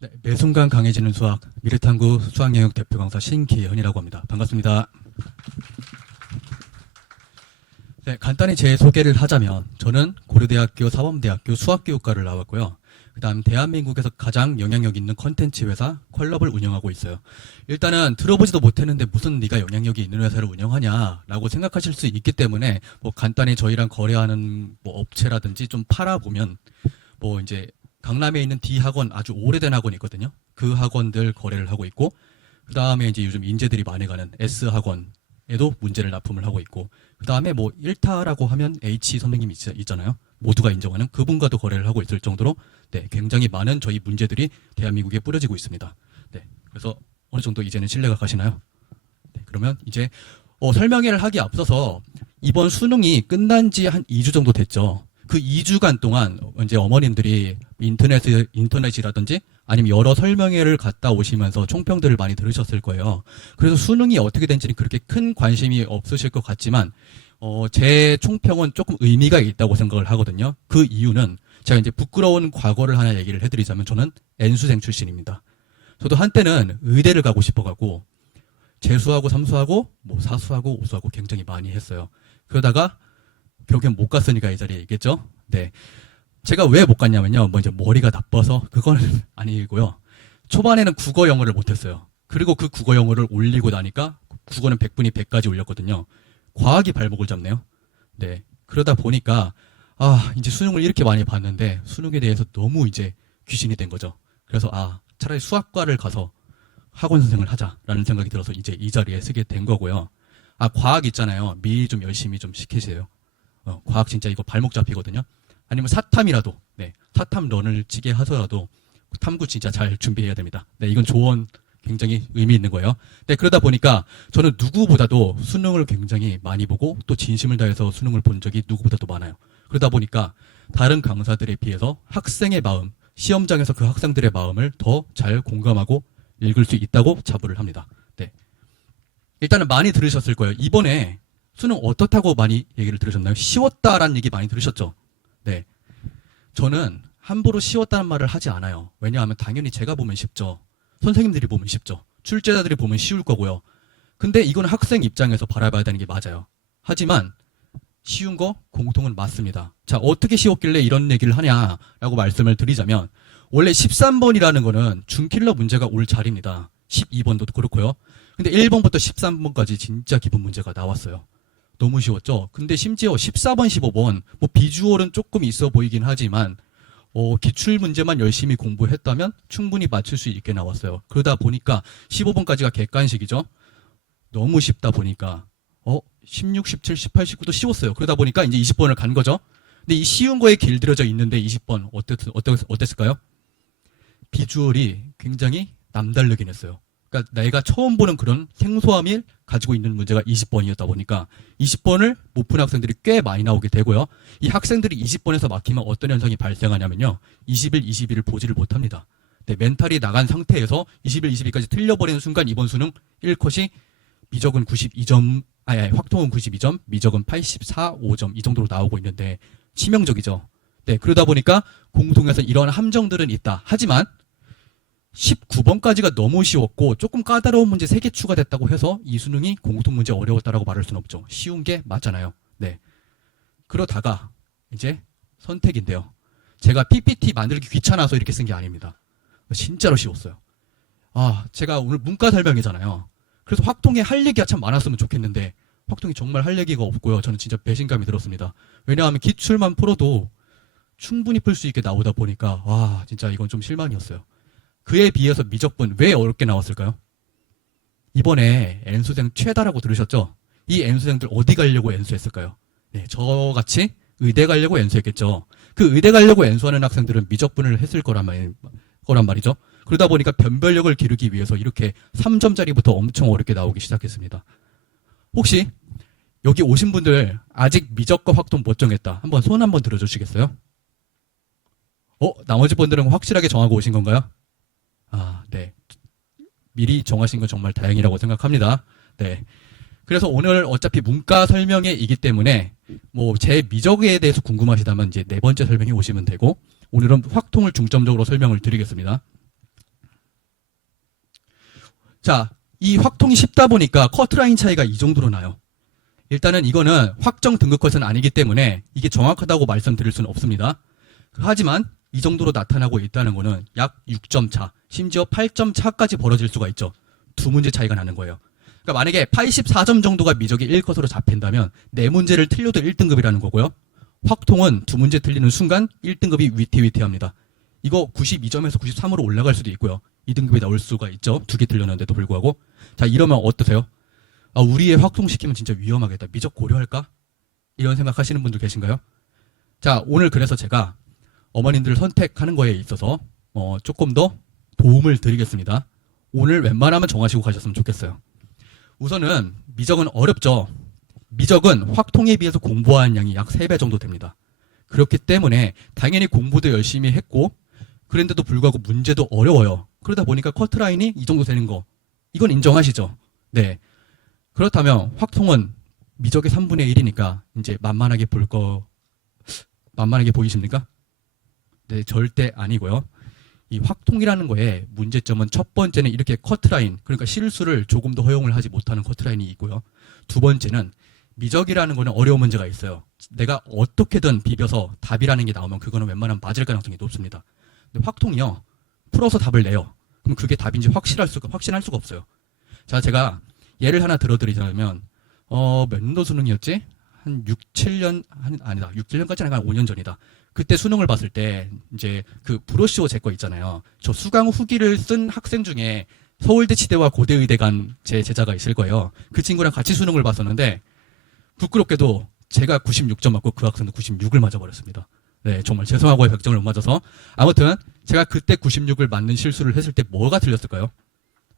네, 매 순간 강해지는 수학, 미래탐구 수학영역 대표 강사 신기현이라고 합니다. 반갑습니다. 네, 간단히 제 소개를 하자면 저는 고려대학교 사범대학교 수학교육과를 나왔고요. 그 다음 대한민국에서 가장 영향력 있는 컨텐츠 회사 퀄럽을 운영하고 있어요. 일단은 들어보지도 못했는데 무슨 네가 영향력이 있는 회사를 운영하냐라고 생각하실 수 있기 때문에 뭐 간단히 저희랑 거래하는 뭐 업체라든지 좀 팔아보면 뭐 이제 강남에 있는 D 학원, 아주 오래된 학원이 있거든요. 그 학원들 거래를 하고 있고, 그 다음에 이제 요즘 인재들이 많이 가는 S 학원에도 문제를 납품을 하고 있고, 그 다음에 뭐 1타라고 하면 H 선생님이 있잖아요. 모두가 인정하는 그분과도 거래를 하고 있을 정도로 네, 굉장히 많은 저희 문제들이 대한민국에 뿌려지고 있습니다. 네, 그래서 어느 정도 이제는 신뢰가 가시나요? 네, 그러면 이제 설명회를 하기 앞서서 이번 수능이 끝난 지 한 2주 정도 됐죠. 그 2주간 동안 이제 어머님들이 인터넷이라든지 아니면 여러 설명회를 갔다 오시면서 총평들을 많이 들으셨을 거예요. 그래서 수능이 어떻게 된지는 그렇게 큰 관심이 없으실 것 같지만, 제 총평은 조금 의미가 있다고 생각을 하거든요. 그 이유는 제가 이제 부끄러운 과거를 하나 얘기를 해드리자면 저는 N수생 출신입니다. 저도 한때는 의대를 가고 싶어가고 재수하고 삼수하고 뭐 사수하고 오수하고 굉장히 많이 했어요. 그러다가 결국엔 못 갔으니까 이 자리에 있겠죠? 네. 제가 왜 못 갔냐면요. 뭐 이제 머리가 나빠서 그거는 아니고요. 초반에는 국어 영어를 못했어요. 그리고 그 국어 영어를 올리고 나니까 국어는 100분이 100까지 올렸거든요. 과학이 발목을 잡네요. 네. 그러다 보니까 이제 수능을 이렇게 많이 봤는데 수능에 대해서 너무 이제 귀신이 된 거죠. 그래서 차라리 수학과를 가서 학원 선생을 하자라는 생각이 들어서 이제 이 자리에 서게 된 거고요. 과학 있잖아요. 미리 좀 열심히 좀 시키세요. 과학 진짜 이거 발목 잡히거든요. 아니면 사탐이라도, 네, 사탐 런을 치게 하더라도 탐구 진짜 잘 준비해야 됩니다. 네, 이건 조언 굉장히 의미 있는 거예요. 네, 그러다 보니까 저는 누구보다도 수능을 굉장히 많이 보고 또 진심을 다해서 수능을 본 적이 누구보다도 많아요. 그러다 보니까 다른 강사들에 비해서 학생의 마음, 시험장에서 그 학생들의 마음을 더 잘 공감하고 읽을 수 있다고 자부를 합니다. 네. 일단은 많이 들으셨을 거예요. 이번에 수능 어떻다고 많이 얘기를 들으셨나요? 쉬웠다라는 얘기 많이 들으셨죠? 네. 저는 함부로 쉬웠다는 말을 하지 않아요. 왜냐하면 당연히 제가 보면 쉽죠. 선생님들이 보면 쉽죠. 출제자들이 보면 쉬울 거고요. 근데 이건 학생 입장에서 바라봐야 되는 게 맞아요. 하지만 쉬운 거 공통은 맞습니다. 자, 어떻게 쉬웠길래 이런 얘기를 하냐라고 말씀을 드리자면 원래 13번이라는 거는 준킬러 문제가 올 자리입니다. 12번도 그렇고요. 근데 1번부터 13번까지 진짜 기본 문제가 나왔어요. 너무 쉬웠죠? 근데 심지어 14번, 15번, 뭐 비주얼은 조금 있어 보이긴 하지만, 기출 문제만 열심히 공부했다면 충분히 맞출 수 있게 나왔어요. 그러다 보니까 15번까지가 객관식이죠? 너무 쉽다 보니까, 16, 17, 18, 19도 쉬웠어요. 그러다 보니까 이제 20번을 간 거죠? 근데 이 쉬운 거에 길들여져 있는데 20번, 어땠을까요? 비주얼이 굉장히 남다르긴 했어요. 그러니까 내가 처음 보는 그런 생소함을 가지고 있는 문제가 20번이었다 보니까 20번을 못 푼 학생들이 꽤 많이 나오게 되고요. 이 학생들이 20번에서 막히면 어떤 현상이 발생하냐면요. 20일, 21을 보지를 못합니다. 네, 멘탈이 나간 상태에서 20일, 22까지 틀려버리는 순간 이번 수능 1컷이 미적은 92점, 확통은 92점, 미적은 84, 5점 이 정도로 나오고 있는데 치명적이죠. 네, 그러다 보니까 공통에서 이런 함정들은 있다. 하지만 19번까지가 너무 쉬웠고 조금 까다로운 문제 3개 추가됐다고 해서 이 수능이 공통 문제 어려웠다라고 말할 수는 없죠. 쉬운 게 맞잖아요. 네. 그러다가 이제 선택인데요. 제가 PPT 만들기 귀찮아서 이렇게 쓴 게 아닙니다. 진짜로 쉬웠어요. 제가 오늘 문과 설명이잖아요. 그래서 확통에 할 얘기가 참 많았으면 좋겠는데 확통이 정말 할 얘기가 없고요. 저는 진짜 배신감이 들었습니다. 왜냐하면 기출만 풀어도 충분히 풀 수 있게 나오다 보니까 진짜 이건 좀 실망이었어요. 그에 비해서 미적분 왜 어렵게 나왔을까요? 이번에 N수생 최다라고 들으셨죠? 이 N수생들 어디 가려고 N수했을까요? 네, 저같이 의대 가려고 N수했겠죠. 그 의대 가려고 N수하는 학생들은 미적분을 했을 거란 말이죠. 그러다 보니까 변별력을 기르기 위해서 이렇게 3점짜리부터 엄청 어렵게 나오기 시작했습니다. 혹시 여기 오신 분들 아직 미적과 확통 못 정했다. 한번 손 한번 들어주시겠어요? 나머지 분들은 확실하게 정하고 오신 건가요? 네. 미리 정하신 건 정말 다행이라고 생각합니다. 네. 그래서 오늘 어차피 문과 설명회이기 때문에 뭐 제 미적에 대해서 궁금하시다면 이제 4번째 설명에 오시면 되고 오늘은 확통을 중점적으로 설명을 드리겠습니다. 자, 이 확통이 쉽다 보니까 커트라인 차이가 이 정도로 나요. 일단은 이거는 확정 등급 컷은 아니기 때문에 이게 정확하다고 말씀드릴 수는 없습니다. 하지만 이 정도로 나타나고 있다는 거는 약 6점 차, 심지어 8점 차까지 벌어질 수가 있죠. 두 문제 차이가 나는 거예요. 그러니까 만약에 84점 정도가 미적이 1컷으로 잡힌다면 네 문제를 틀려도 1등급이라는 거고요. 확통은 두 문제 틀리는 순간 1등급이 위태위태합니다. 이거 92점에서 93으로 올라갈 수도 있고요. 2등급이 나올 수가 있죠. 두 개 틀렸는데도 불구하고. 자, 이러면 어떠세요? 아, 우리의 확통시키면 진짜 위험하겠다. 미적 고려할까? 이런 생각하시는 분들 계신가요? 자, 오늘 그래서 제가 어머님들을 선택하는 거에 있어서 조금 더 도움을 드리겠습니다. 오늘 웬만하면 정하시고 가셨으면 좋겠어요. 우선은 미적은 어렵죠. 미적은 확통에 비해서 공부하는 양이 약 3배 정도 됩니다. 그렇기 때문에 당연히 공부도 열심히 했고 그런데도 불구하고 문제도 어려워요. 그러다 보니까 커트라인이 이 정도 되는 거 이건 인정하시죠? 네. 그렇다면 확통은 미적의 3분의 1이니까 이제 만만하게 보이십니까? 네, 절대 아니고요. 이 확통이라는 거에 문제점은 첫 번째는 이렇게 커트라인, 그러니까 실수를 조금 더 허용을 하지 못하는 커트라인이 있고요. 두 번째는 미적이라는 거는 어려운 문제가 있어요. 내가 어떻게든 비벼서 답이라는 게 나오면 그거는 웬만하면 맞을 가능성이 높습니다. 근데 확통이요. 풀어서 답을 내요. 그럼 그게 답인지 확신할 수가 없어요. 자, 제가 예를 하나 들어드리자면 몇 년도 수능이었지? 한 6, 7년 아니다. 6, 7년까지는 한 5년 전이다. 그때 수능을 봤을 때 이제 그 브로셔 제 거 있잖아요. 저 수강 후기를 쓴 학생 중에 서울대 치대와 고대의대 간 제 제자가 있을 거예요. 그 친구랑 같이 수능을 봤었는데 부끄럽게도 제가 96점 맞고 그 학생도 96을 맞아버렸습니다. 네, 정말 죄송하고요. 100점을 못 맞아서. 아무튼 제가 그때 96을 맞는 실수를 했을 때 뭐가 틀렸을까요?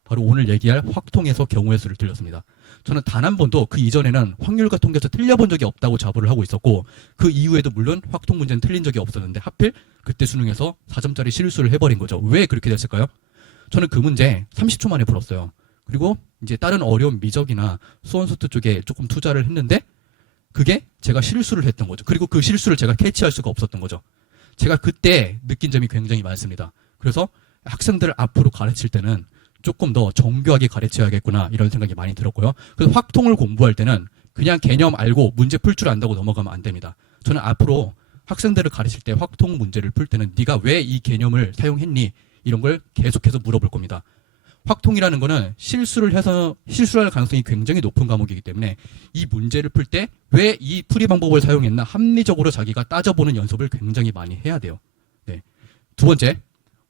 바로 오늘 얘기할 확통에서 경우의 수를 틀렸습니다. 저는 단 한 번도 그 이전에는 확률과 통계에서 틀려본 적이 없다고 자부를 하고 있었고 그 이후에도 물론 확통 문제는 틀린 적이 없었는데 하필 그때 수능에서 4점짜리 실수를 해버린 거죠. 왜 그렇게 됐을까요? 저는 그 문제 30초 만에 풀었어요. 그리고 이제 다른 어려운 미적이나 수원수투 쪽에 조금 투자를 했는데 그게 제가 실수를 했던 거죠. 그리고 그 실수를 제가 캐치할 수가 없었던 거죠. 제가 그때 느낀 점이 굉장히 많습니다. 그래서 학생들을 앞으로 가르칠 때는 조금 더 정교하게 가르쳐야겠구나 이런 생각이 많이 들었고요. 그래서 확통을 공부할 때는 그냥 개념 알고 문제 풀 줄 안다고 넘어가면 안 됩니다. 저는 앞으로 학생들을 가르칠 때 확통 문제를 풀 때는 네가 왜 이 개념을 사용했니? 이런 걸 계속해서 물어볼 겁니다. 확통이라는 거는 실수할 가능성이 굉장히 높은 과목이기 때문에 이 문제를 풀 때 왜 이 풀이 방법을 사용했나 합리적으로 자기가 따져보는 연습을 굉장히 많이 해야 돼요. 네. 두 번째,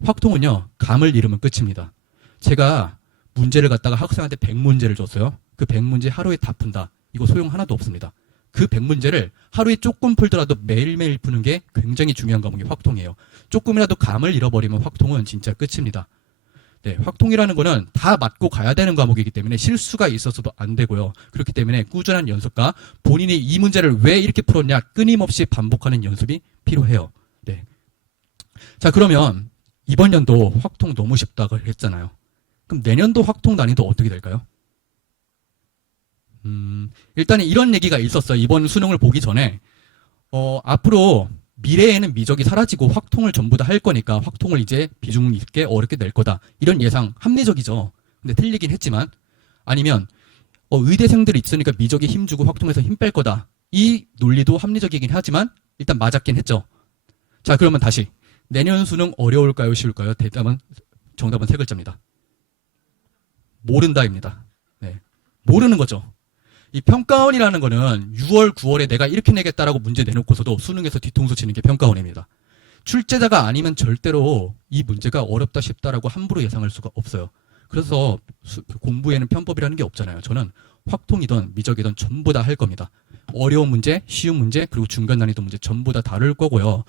확통은요, 감을 잃으면 끝입니다. 제가 문제를 갖다가 학생한테 100문제를 줬어요. 그 100문제 하루에 다 푼다. 이거 소용 하나도 없습니다. 그 100문제를 하루에 조금 풀더라도 매일매일 푸는 게 굉장히 중요한 과목이 확통이에요. 조금이라도 감을 잃어버리면 확통은 진짜 끝입니다. 네, 확통이라는 거는 다 맞고 가야 되는 과목이기 때문에 실수가 있어서도 안 되고요. 그렇기 때문에 꾸준한 연습과 본인이 이 문제를 왜 이렇게 풀었냐 끊임없이 반복하는 연습이 필요해요. 네. 자, 그러면 이번 연도 확통 너무 쉽다고 했잖아요. 그럼 내년도 확통 난이도 어떻게 될까요? 일단 이런 얘기가 있었어요. 이번 수능을 보기 전에 앞으로 미래에는 미적이 사라지고 확통을 전부 다 할 거니까 확통을 이제 비중 있게 어렵게 낼 거다. 이런 예상 합리적이죠. 근데 틀리긴 했지만 아니면 의대생들이 있으니까 미적에 힘주고 확통에서 힘 뺄 거다. 이 논리도 합리적이긴 하지만 일단 맞았긴 했죠. 자, 그러면 다시 내년 수능 어려울까요? 쉬울까요? 정답은 세 글자입니다. 모른다입니다. 네. 모르는 거죠. 이 평가원이라는 거는 6월, 9월에 내가 이렇게 내겠다라고 문제 내놓고서도 수능에서 뒤통수 치는 게 평가원입니다. 출제자가 아니면 절대로 이 문제가 어렵다 쉽다라고 함부로 예상할 수가 없어요. 그래서 공부에는 편법이라는 게 없잖아요. 저는 확통이든 미적이든 전부 다 할 겁니다. 어려운 문제, 쉬운 문제, 그리고 중간 난이도 문제 전부 다 다룰 거고요.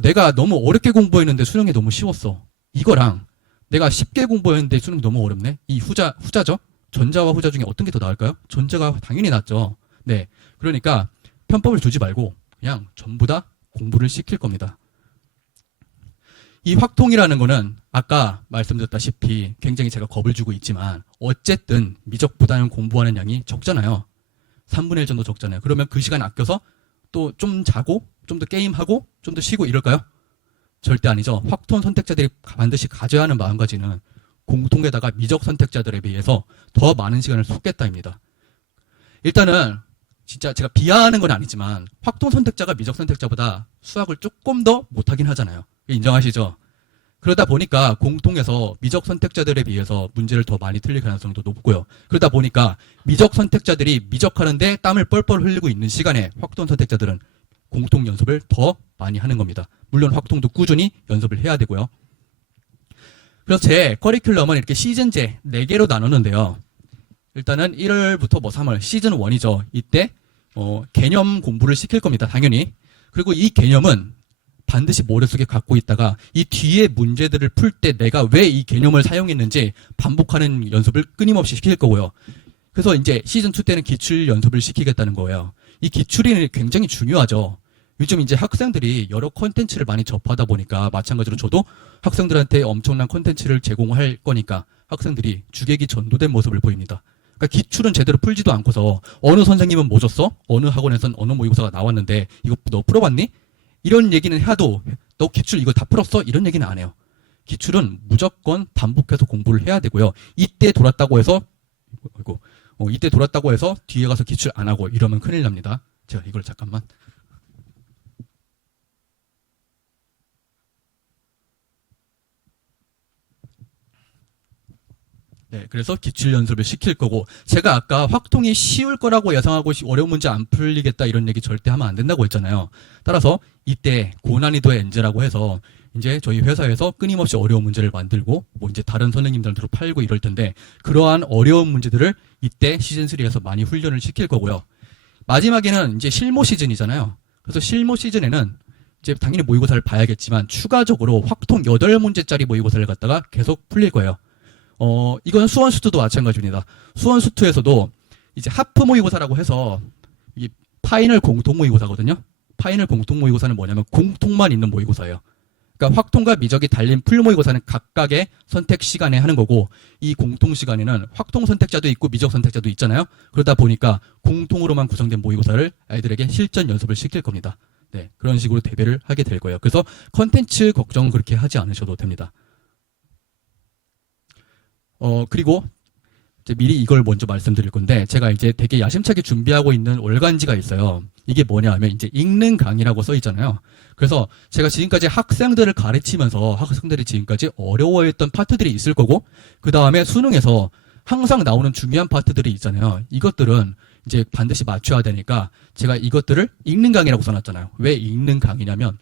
내가 너무 어렵게 공부했는데 수능이 너무 쉬웠어. 이거랑 내가 쉽게 공부했는데 수능이 너무 어렵네. 이 후자죠. 전자와 후자 중에 어떤 게 더 나을까요? 전자가 당연히 낫죠. 네. 그러니까 편법을 두지 말고 그냥 전부 다 공부를 시킬 겁니다. 이 확통이라는 거는 아까 말씀드렸다시피 굉장히 제가 겁을 주고 있지만 어쨌든 미적보다는 공부하는 양이 적잖아요. 3분의 1 정도 적잖아요. 그러면 그 시간 아껴서 또 좀 자고 좀 더 게임하고 좀 더 쉬고 이럴까요? 절대 아니죠. 확통 선택자들이 반드시 가져야 하는 마음가짐은 공통에다가 미적 선택자들에 비해서 더 많은 시간을 쏟겠다입니다. 일단은 진짜 제가 비하하는 건 아니지만 확통 선택자가 미적 선택자보다 수학을 조금 더 못하긴 하잖아요. 인정하시죠? 그러다 보니까 공통에서 미적 선택자들에 비해서 문제를 더 많이 틀릴 가능성도 높고요. 그러다 보니까 미적 선택자들이 미적하는데 땀을 뻘뻘 흘리고 있는 시간에 확통 선택자들은 공통 연습을 더 많이 하는 겁니다. 물론 확통도 꾸준히 연습을 해야 되고요. 그래서 제 커리큘럼은 이렇게 시즌제 4개로 나누는데요. 일단은 1월부터 3월 시즌 1이죠. 이때 개념 공부를 시킬 겁니다. 당연히. 그리고 이 개념은 반드시 머릿속에 갖고 있다가 이 뒤에 문제들을 풀 때 내가 왜 이 개념을 사용했는지 반복하는 연습을 끊임없이 시킬 거고요. 그래서 이제 시즌 2 때는 기출 연습을 시키겠다는 거예요. 이 기출이 굉장히 중요하죠. 요즘 이제 학생들이 여러 컨텐츠를 많이 접하다 보니까 마찬가지로 저도 학생들한테 엄청난 컨텐츠를 제공할 거니까 학생들이 주객이 전도된 모습을 보입니다. 그러니까 기출은 제대로 풀지도 않고서 어느 선생님은 뭐 줬어? 어느 학원에선 어느 모의고사가 나왔는데 이거 너 풀어봤니? 이런 얘기는 해도 너 기출 이거 다 풀었어? 이런 얘기는 안 해요. 기출은 무조건 반복해서 공부를 해야 되고요. 이때 돌았다고 해서 이때 돌았다고 해서 뒤에 가서 기출 안 하고 이러면 큰일 납니다. 제가 이걸 잠깐만. 네, 그래서 기출 연습을 시킬 거고, 제가 아까 확통이 쉬울 거라고 예상하고 어려운 문제 안 풀리겠다 이런 얘기 절대 하면 안 된다고 했잖아요. 따라서 이때 고난이도의 엔제라고 해서 이제 저희 회사에서 끊임없이 어려운 문제를 만들고 뭐 이제 다른 선생님들한테로 팔고 이럴 텐데, 그러한 어려운 문제들을 이때 시즌3에서 많이 훈련을 시킬 거고요. 마지막에는 이제 실무 시즌이잖아요. 그래서 실무 시즌에는 이제 당연히 모의고사를 봐야겠지만 추가적으로 확통 8문제짜리 모의고사를 갖다가 계속 풀릴 거예요. 이건 수원수투도 마찬가지입니다. 수원수투에서도 이제 하프 모의고사라고 해서 이게 파이널 공통 모의고사거든요. 파이널 공통 모의고사는 뭐냐면 공통만 있는 모의고사예요. 그러니까 확통과 미적이 달린 풀 모의고사는 각각의 선택 시간에 하는 거고, 이 공통 시간에는 확통 선택자도 있고 미적 선택자도 있잖아요. 그러다 보니까 공통으로만 구성된 모의고사를 아이들에게 실전 연습을 시킬 겁니다. 네, 그런 식으로 대비를 하게 될 거예요. 그래서 컨텐츠 걱정 그렇게 하지 않으셔도 됩니다. 그리고 이제 미리 이걸 먼저 말씀드릴 건데, 제가 이제 되게 야심차게 준비하고 있는 월간지가 있어요. 이게 뭐냐 하면 이제 읽는 강의라고 써 있잖아요. 그래서 제가 지금까지 학생들을 가르치면서 학생들이 지금까지 어려워했던 파트들이 있을 거고, 그 다음에 수능에서 항상 나오는 중요한 파트들이 있잖아요. 이것들은 이제 반드시 맞춰야 되니까 제가 이것들을 읽는 강의라고 써놨잖아요. 왜 읽는 강의냐면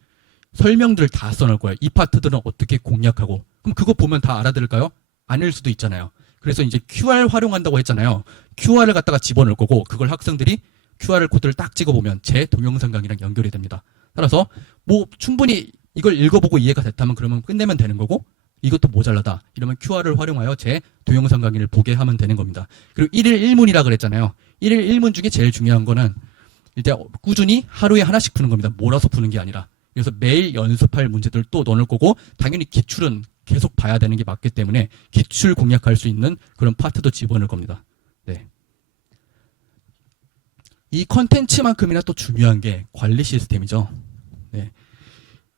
설명들을 다 써놓을 거예요. 이 파트들은 어떻게 공략하고. 그럼 그거 보면 다 알아들을까요? 아닐 수도 있잖아요. 그래서 이제 QR 활용한다고 했잖아요. QR을 갖다가 집어넣을 거고, 그걸 학생들이 QR 코드를 딱 찍어보면 제 동영상 강의랑 연결이 됩니다. 따라서 뭐 충분히 이걸 읽어보고 이해가 됐다면 그러면 끝내면 되는 거고, 이것도 모자라다 이러면 QR을 활용하여 제 동영상 강의를 보게 하면 되는 겁니다. 그리고 1일 1문이라 그랬잖아요. 1일 1문 중에 제일 중요한 거는 이제 꾸준히 하루에 하나씩 푸는 겁니다. 몰아서 푸는 게 아니라. 그래서 매일 연습할 문제들을 또 넣을 거고, 당연히 기출은 계속 봐야 되는 게 맞기 때문에 기출 공략할 수 있는 그런 파트도 집어넣을 겁니다. 네. 이 컨텐츠만큼이나 또 중요한 게 관리 시스템이죠. 네.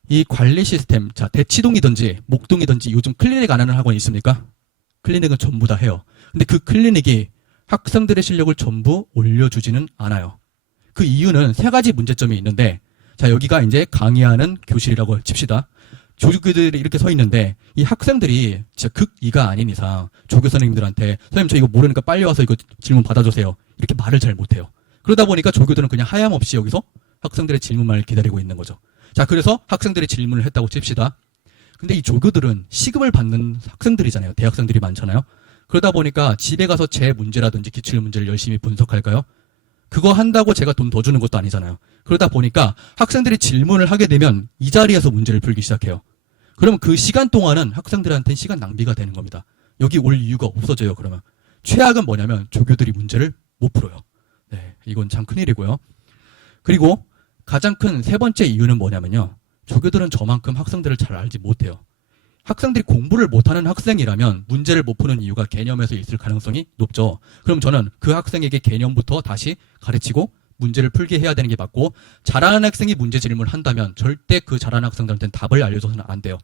이 관리 시스템, 자, 대치동이든지 목동이든지 요즘 클리닉 안 하는 학원이 있습니까? 클리닉은 전부 다 해요. 근데 그 클리닉이 학생들의 실력을 전부 올려주지는 않아요. 그 이유는 3가지 문제점이 있는데, 자, 여기가 이제 강의하는 교실이라고 칩시다. 조교들이 이렇게 서 있는데 이 학생들이 진짜 극이가 아닌 이상 조교 선생님들한테 선생님 저 이거 모르니까 빨리 와서 이거 질문 받아주세요 이렇게 말을 잘 못해요. 그러다 보니까 조교들은 그냥 하염없이 여기서 학생들의 질문만을 기다리고 있는 거죠. 자, 그래서 학생들이 질문을 했다고 칩시다. 근데 이 조교들은 시급을 받는 학생들이잖아요. 대학생들이 많잖아요. 그러다 보니까 집에 가서 제 문제라든지 기출 문제를 열심히 분석할까요? 그거 한다고 제가 돈 더 주는 것도 아니잖아요. 그러다 보니까 학생들이 질문을 하게 되면 이 자리에서 문제를 풀기 시작해요. 그러면 그 시간 동안은 학생들한테는 시간 낭비가 되는 겁니다. 여기 올 이유가 없어져요. 그러면 최악은 뭐냐면 조교들이 문제를 못 풀어요. 네, 이건 참 큰일이고요. 그리고 가장 큰 3번째 이유는 뭐냐면요, 조교들은 저만큼 학생들을 잘 알지 못해요. 학생들이 공부를 못하는 학생이라면 문제를 못 푸는 이유가 개념에서 있을 가능성이 높죠. 그럼 저는 그 학생에게 개념부터 다시 가르치고 문제를 풀게 해야 되는 게 맞고, 잘하는 학생이 문제 질문을 한다면 절대 그 잘하는 학생들한테는 답을 알려줘서는 안 돼요.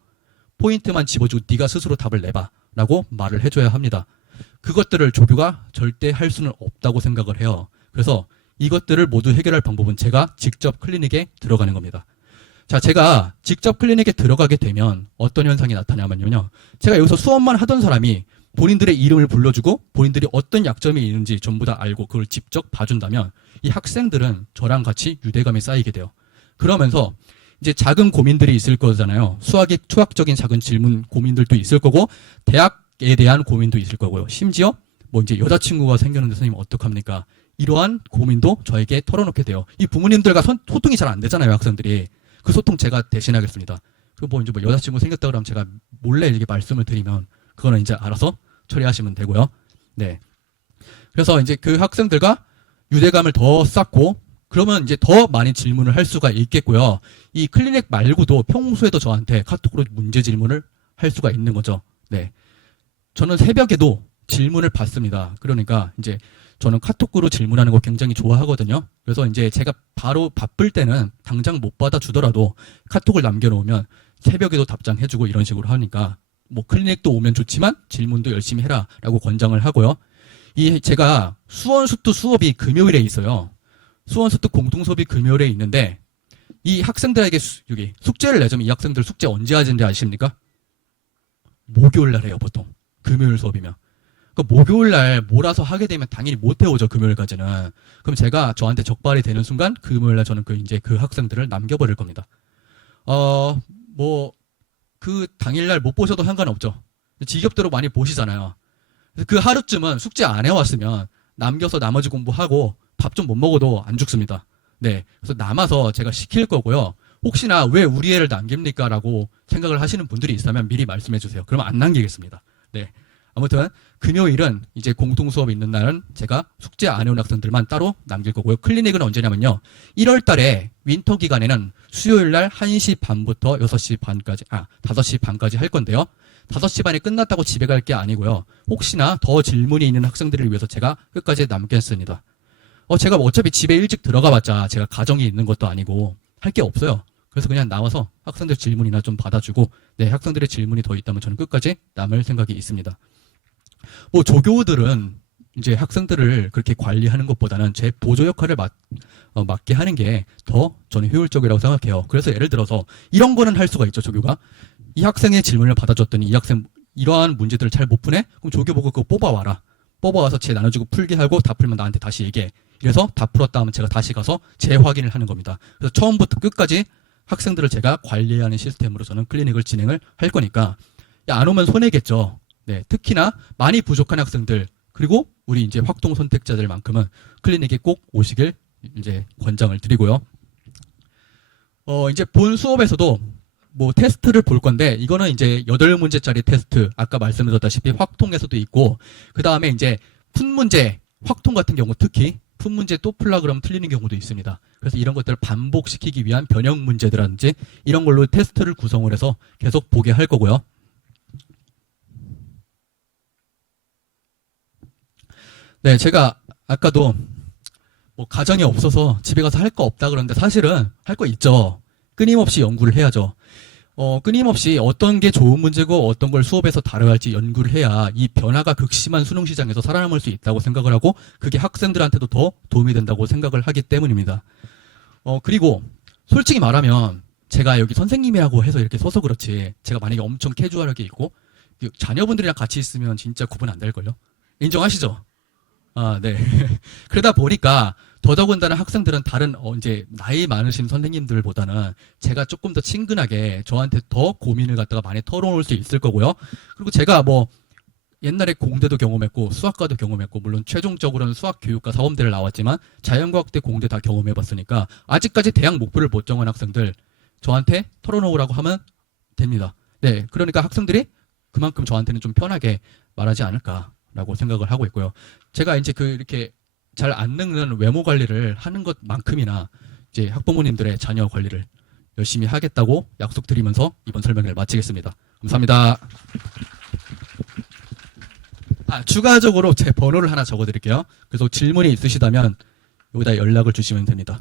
포인트만 집어주고 네가 스스로 답을 내봐. 라고 말을 해줘야 합니다. 그것들을 조교가 절대 할 수는 없다고 생각을 해요. 그래서 이것들을 모두 해결할 방법은 제가 직접 클리닉에 들어가는 겁니다. 자, 제가 직접 클리닉에 들어가게 되면 어떤 현상이 나타나냐면요. 제가 여기서 수업만 하던 사람이 본인들의 이름을 불러주고 본인들이 어떤 약점이 있는지 전부 다 알고 그걸 직접 봐준다면 이 학생들은 저랑 같이 유대감이 쌓이게 돼요. 그러면서 이제 작은 고민들이 있을 거잖아요. 수학적인 작은 질문 고민들도 있을 거고 대학에 대한 고민도 있을 거고요. 심지어 뭐 이제 여자친구가 생겼는데 선생님 어떡합니까? 이러한 고민도 저에게 털어놓게 돼요. 이 부모님들과 소통이 잘 안 되잖아요, 학생들이. 그 소통 제가 대신하겠습니다. 그 뭐 이제 뭐 여자친구 생겼다 그러면 제가 몰래 이렇게 말씀을 드리면 그거는 이제 알아서 처리하시면 되고요. 네. 그래서 이제 그 학생들과 유대감을 더 쌓고 그러면 이제 더 많이 질문을 할 수가 있겠고요. 이 클리닉 말고도 평소에도 저한테 카톡으로 문제 질문을 할 수가 있는 거죠. 네. 저는 새벽에도 질문을 받습니다. 그러니까 이제 저는 카톡으로 질문하는 거 굉장히 좋아하거든요. 그래서 이제 제가 바로 바쁠 때는 당장 못 받아주더라도 카톡을 남겨놓으면 새벽에도 답장해주고 이런 식으로 하니까 뭐 클리닉도 오면 좋지만 질문도 열심히 해라 라고 권장을 하고요. 제가 수원수투 수업이 금요일에 있어요. 수원수투 공통수업이 금요일에 있는데 이 학생들에게 여기 숙제를 내자면 이 학생들 숙제 언제 하는지 아십니까? 목요일 날 해요, 보통. 금요일 수업이면. 그 목요일 날 몰아서 하게 되면 당연히 못 해오죠, 금요일까지는. 그럼 제가 저한테 적발이 되는 순간 금요일 날 저는 그 학생들을 남겨버릴 겁니다. 그 당일날 못 보셔도 상관없죠. 지겹도록 많이 보시잖아요. 그 하루쯤은 숙제 안 해왔으면 남겨서 나머지 공부하고 밥 좀 못 먹어도 안 죽습니다. 네. 그래서 남아서 제가 시킬 거고요. 혹시나 왜 우리 애를 남깁니까? 라고 생각을 하시는 분들이 있다면 미리 말씀해 주세요. 그러면 안 남기겠습니다. 네. 아무튼 금요일은 이제 공통 수업이 있는 날은 제가 숙제 안 해온 학생들만 따로 남길 거고요. 클리닉은 언제냐면요. 1월 달에 윈터 기간에는 수요일 날 1시 반부터 6시 반까지, 5시 반까지 할 건데요. 5시 반이 끝났다고 집에 갈 게 아니고요. 혹시나 더 질문이 있는 학생들을 위해서 제가 끝까지 남겠습니다. 제가 뭐 어차피 집에 일찍 들어가 봤자 제가 가정이 있는 것도 아니고 할 게 없어요. 그래서 그냥 나와서 학생들 질문이나 좀 받아주고, 네, 학생들의 질문이 더 있다면 저는 끝까지 남을 생각이 있습니다. 뭐 조교들은 이제 학생들을 그렇게 관리하는 것보다는 제 보조 역할을 맡게 하는 게 더 저는 효율적이라고 생각해요. 그래서 예를 들어서 이런 거는 할 수가 있죠, 조교가. 이 학생의 질문을 받아줬더니 이 학생 이러한 문제들을 잘 못 푸네? 그럼 조교 보고 그거 뽑아와라. 뽑아와서 쟤 나눠주고 풀게 하고 다 풀면 나한테 다시 얘기해. 이래서 다 풀었다 하면 제가 다시 가서 재확인을 하는 겁니다. 그래서 처음부터 끝까지 학생들을 제가 관리하는 시스템으로 저는 클리닉을 진행을 할 거니까 안 오면 손해겠죠. 네, 특히나 많이 부족한 학생들 그리고 우리 이제 확동 선택자들만큼은 클리닉에 꼭 오시길 이제 권장을 드리고요. 이제 본 수업에서도 뭐 테스트를 볼 건데 이거는 이제 8문제짜리 테스트 아까 말씀드렸다시피 확통에서도 있고 그 다음에 이제 푼문제 확통 같은 경우 특히 푼문제 또 풀라 그러면 틀리는 경우도 있습니다. 그래서 이런 것들을 반복시키기 위한 변형 문제들이라든지 이런 걸로 테스트를 구성을 해서 계속 보게 할 거고요. 네, 제가 아까도 뭐 가정이 없어서 집에 가서 할 거 없다 그러는데 사실은 할 거 있죠. 끊임없이 연구를 해야죠. 끊임없이 어떤 게 좋은 문제고 어떤 걸 수업에서 다뤄야 할지 연구를 해야 이 변화가 극심한 수능 시장에서 살아남을 수 있다고 생각을 하고 그게 학생들한테도 더 도움이 된다고 생각을 하기 때문입니다. 그리고 솔직히 말하면 제가 여기 선생님이라고 해서 이렇게 서서 그렇지 제가 만약에 엄청 캐주얼하게 있고 자녀분들이랑 같이 있으면 진짜 구분 안 될걸요? 인정하시죠? 네. 그러다 보니까 더더군다나 학생들은 다른 이제 나이 많으신 선생님들보다는 제가 조금 더 친근하게 저한테 더 고민을 갖다가 많이 털어놓을 수 있을 거고요. 그리고 제가 뭐 옛날에 공대도 경험했고 수학과도 경험했고 물론 최종적으로는 수학교육과 사범대를 나왔지만 자연과학대 공대 다 경험해봤으니까 아직까지 대학 목표를 못 정한 학생들 저한테 털어놓으라고 하면 됩니다. 네. 그러니까 학생들이 그만큼 저한테는 좀 편하게 말하지 않을까라고 생각을 하고 있고요. 제가 이제 이렇게 잘 안 늙는 외모 관리를 하는 것만큼이나 이제 학부모님들의 자녀 관리를 열심히 하겠다고 약속드리면서 이번 설명을 마치겠습니다. 감사합니다. 추가적으로 제 번호를 하나 적어드릴게요. 그래서 질문이 있으시다면 여기다 연락을 주시면 됩니다.